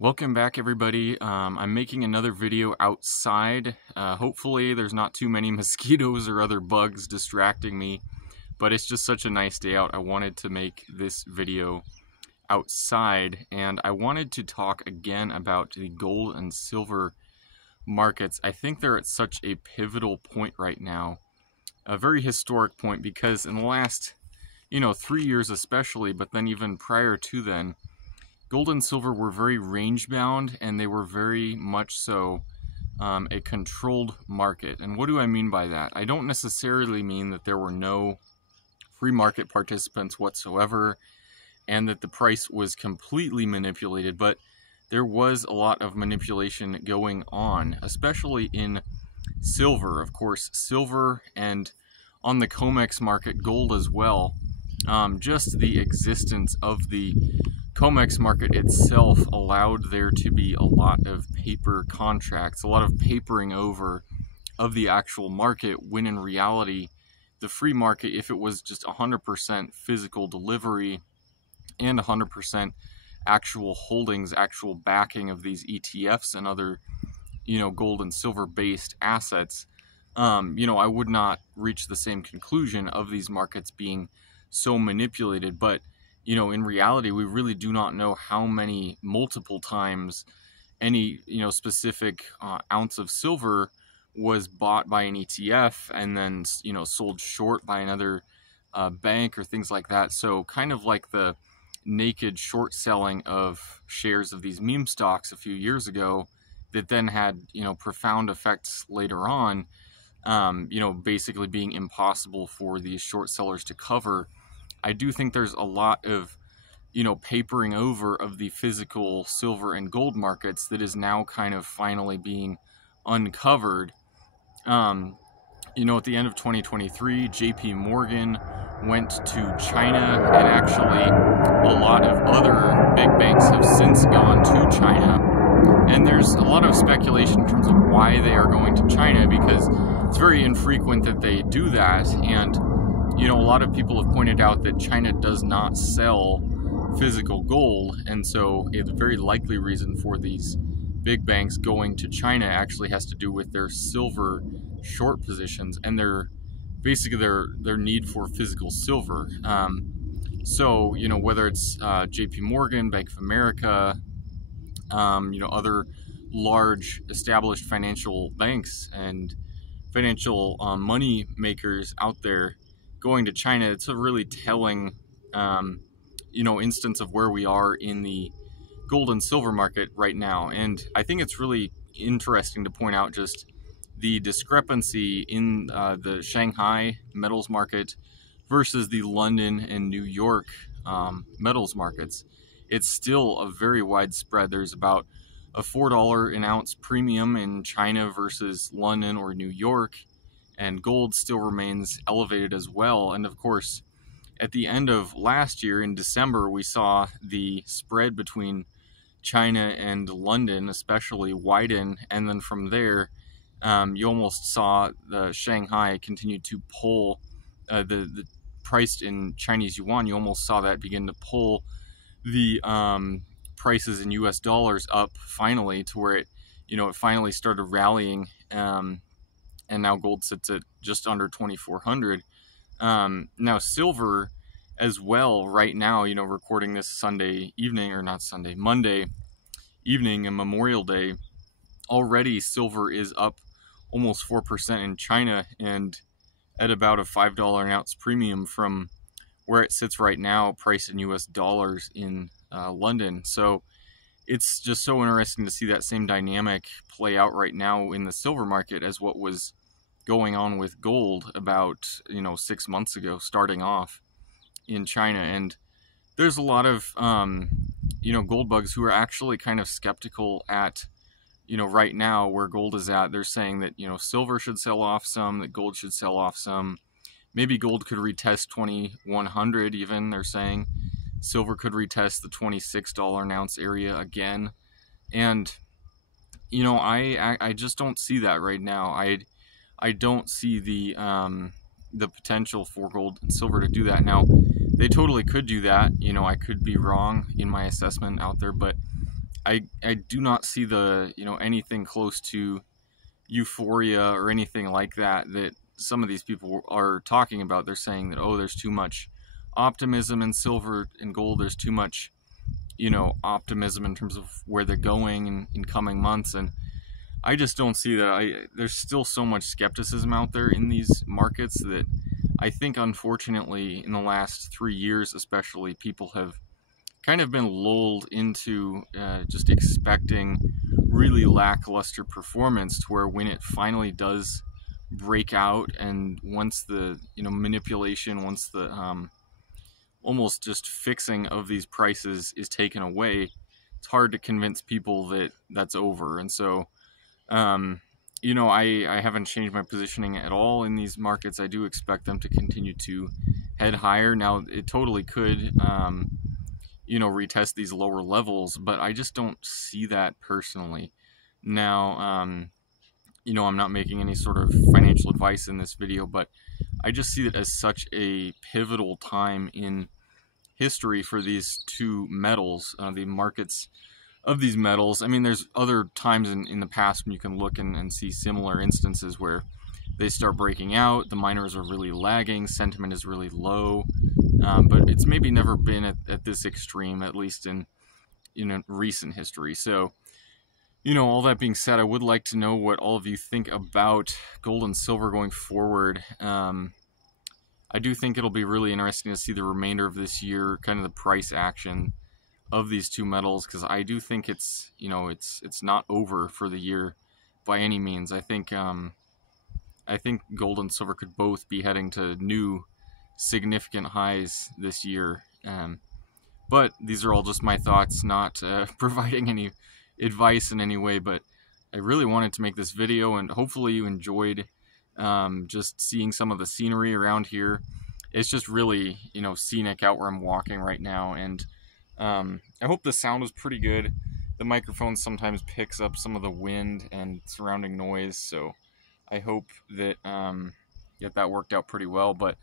Welcome back, everybody. I'm making another video outside. Hopefully there's not too many mosquitoes or other bugs distracting me, but it's just such a nice day out. I wanted to make this video outside, and I wanted to talk again about the gold and silver markets. I think they're at such a pivotal point right now, a very historic point, because in the last 3 years especially, but then even prior to then, gold and silver were very range-bound, and they were very much so a controlled market. And what do I mean by that? I don't necessarily mean that there were no free market participants whatsoever and that the price was completely manipulated, but there was a lot of manipulation going on, especially in silver. Of course, silver, and on the COMEX market, gold as well. Just the existence of the COMEX market itself allowed there to be a lot of paper contracts, a lot of papering over of the actual market, when in reality, the free market, if it was just 100% physical delivery and 100% actual holdings, actual backing of these ETFs and other, gold and silver based assets, I would not reach the same conclusion of these markets being so manipulated. But in reality, we really do not know how many multiple times any specific ounce of silver was bought by an ETF and then sold short by another bank or things like that. So kind of like the naked short selling of shares of these meme stocks a few years ago that then had profound effects later on, basically being impossible for these short sellers to cover. I do think there's a lot of papering over of the physical silver and gold markets that is now kind of finally being uncovered. At the end of 2023, JP Morgan went to China, and actually a lot of other big banks have since gone to China. And there's a lot of speculation in terms of why they are going to China, because it's very infrequent that they do that. And a lot of people have pointed out that China does not sell physical gold, and so a very likely reason for these big banks going to China actually has to do with their silver short positions and their need for physical silver. So whether it's JP Morgan, Bank of America, other large established financial banks and financial money makers out there going to China, it's a really telling instance of where we are in the gold and silver market right now. And I think it's really interesting to point out just the discrepancy in the Shanghai metals market versus the London and New York metals markets. It's still a very wide spread. There's about a $4 an ounce premium in China versus London or New York, and gold still remains elevated as well. And of course, at the end of last year in December, we saw the spread between China and London especially widen, and then from there you almost saw the Shanghai continue to pull the priced in Chinese yuan. You almost saw that begin to pull the prices in US dollars up finally, to where it finally started rallying, and now gold sits at just under 2,400. Now silver as well right now, recording this Sunday evening, or not Sunday, Monday evening and Memorial Day, already silver is up almost 4% in China and at about a $5 an ounce premium from where it sits right now, priced in US dollars in London. So it's just so interesting to see that same dynamic play out right now in the silver market as what was going on with gold about 6 months ago, starting off in China. And there's a lot of gold bugs who are actually kind of skeptical at right now where gold is at. They're saying that silver should sell off some, that gold should sell off some. Maybe gold could retest 2,100 even, they're saying. Silver could retest the $26 an ounce area again. And I just don't see that right now. I don't see the potential for gold and silver to do that. Now, they totally could do that. I could be wrong in my assessment out there, but I do not see the, anything close to euphoria or anything like that some of these people are talking about. They're saying that, oh, there's too much optimism in silver and gold. There's too much, optimism in terms of where they're going in coming months. And I just don't see that. There's still so much skepticism out there in these markets that I think, unfortunately, in the last 3 years especially, people have kind of been lulled into just expecting really lackluster performance, to where when it finally does break out, and once the manipulation, once the almost just fixing of these prices is taken away, it's hard to convince people that that's over. And so I haven't changed my positioning at all in these markets. I do expect them to continue to head higher. Now, it totally could retest these lower levels, but I just don't see that personally. Now, I'm not making any sort of financial advice in this video, but I just see it as such a pivotal time in history for these two metals, the markets of these metals. I mean, there's other times in the past when you can look and see similar instances where they start breaking out, the miners are really lagging, sentiment is really low, but it's maybe never been at this extreme, at least in recent history. So, all that being said, I would like to know what all of you think about gold and silver going forward. I do think it'll be really interesting to see the remainder of this year, kind of the price action of these two metals, because I do think it's not over for the year by any means. I think gold and silver could both be heading to new significant highs this year. But these are all just my thoughts, not providing any advice in any way. But I really wanted to make this video, and hopefully you enjoyed just seeing some of the scenery around here. It's just really, scenic out where I'm walking right now, and I hope the sound was pretty good. The microphone sometimes picks up some of the wind and surrounding noise, so I hope that that worked out pretty well. But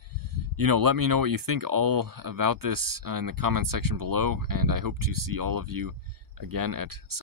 let me know what you think all about this in the comment section below, and I hope to see all of you again at